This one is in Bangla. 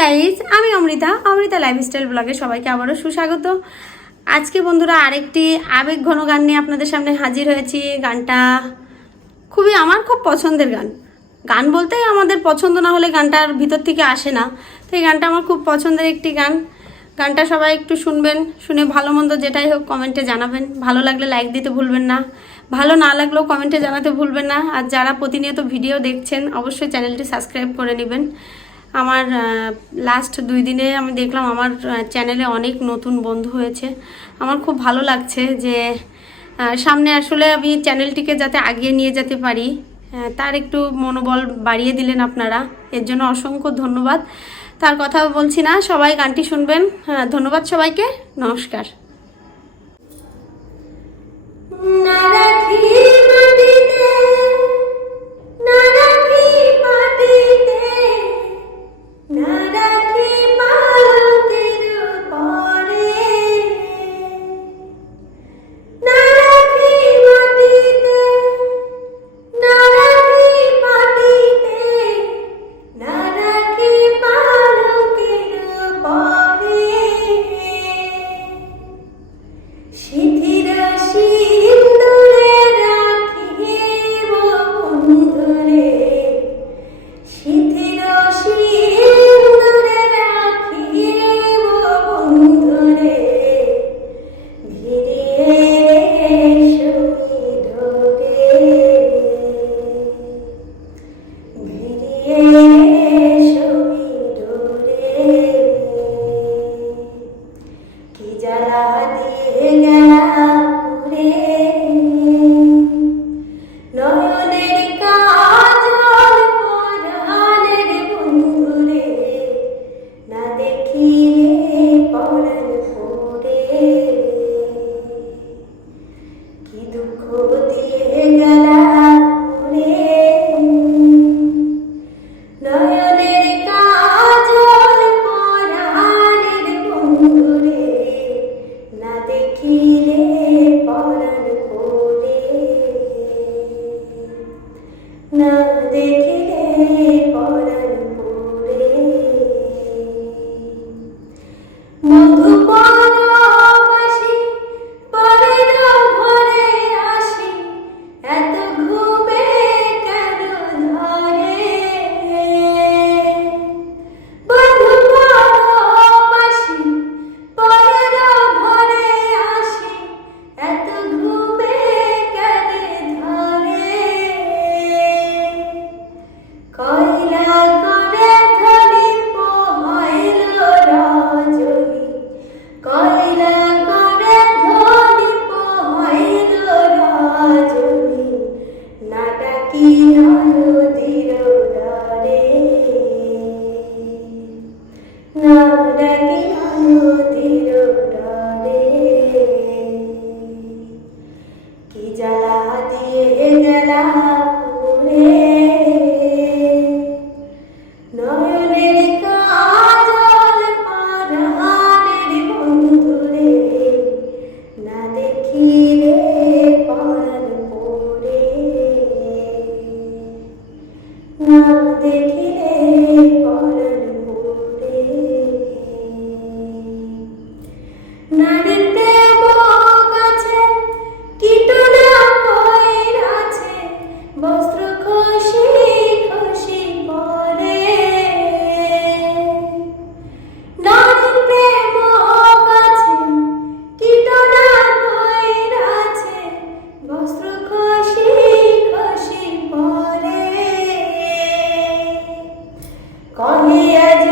গাইস, আমি অমৃতা লাইফস্টাইল ব্লগে সবাইকে আবারও সুস্বাগত। আজকে বন্ধুরা আরেকটি আবেগ ঘন গান নিয়ে আপনাদের সামনে হাজির হয়েছি। গানটা আমার খুব পছন্দের গান। গান বলতেই আমাদের পছন্দ না হলে গানটার ভিতর থেকে আসে না। তো এই গানটা আমার খুব পছন্দের একটি গান। গানটা সবাই একটু শুনবেন, শুনে ভালো মন্দ যেটাই হোক কমেন্টে জানাবেন। ভালো লাগলে লাইক দিতে ভুলবেন না, ভালো না লাগলেও কমেন্টে জানাতে ভুলবেন না। আর যারা প্রতিনিয়ত ভিডিও দেখছেন অবশ্যই চ্যানেলটি সাবস্ক্রাইব করে নেবেন। আমার লাস্ট 2 দিনে আমি দেখলাম আমার চ্যানেলে অনেক নতুন বন্ধু হয়েছে। আমার খুব ভালো লাগছে যে সামনে আসলে আমি চ্যানেলটিকে যাতে আগিয়ে নিয়ে যেতে পারি তার একটু মনোবল বাড়িয়ে দিলেন আপনারা, এর জন্য অসংখ্য ধন্যবাদ। তার কথা বলছি না, সবাই গানটি শুনবেন। ধন্যবাদ সবাইকে, নমস্কার। Kali aj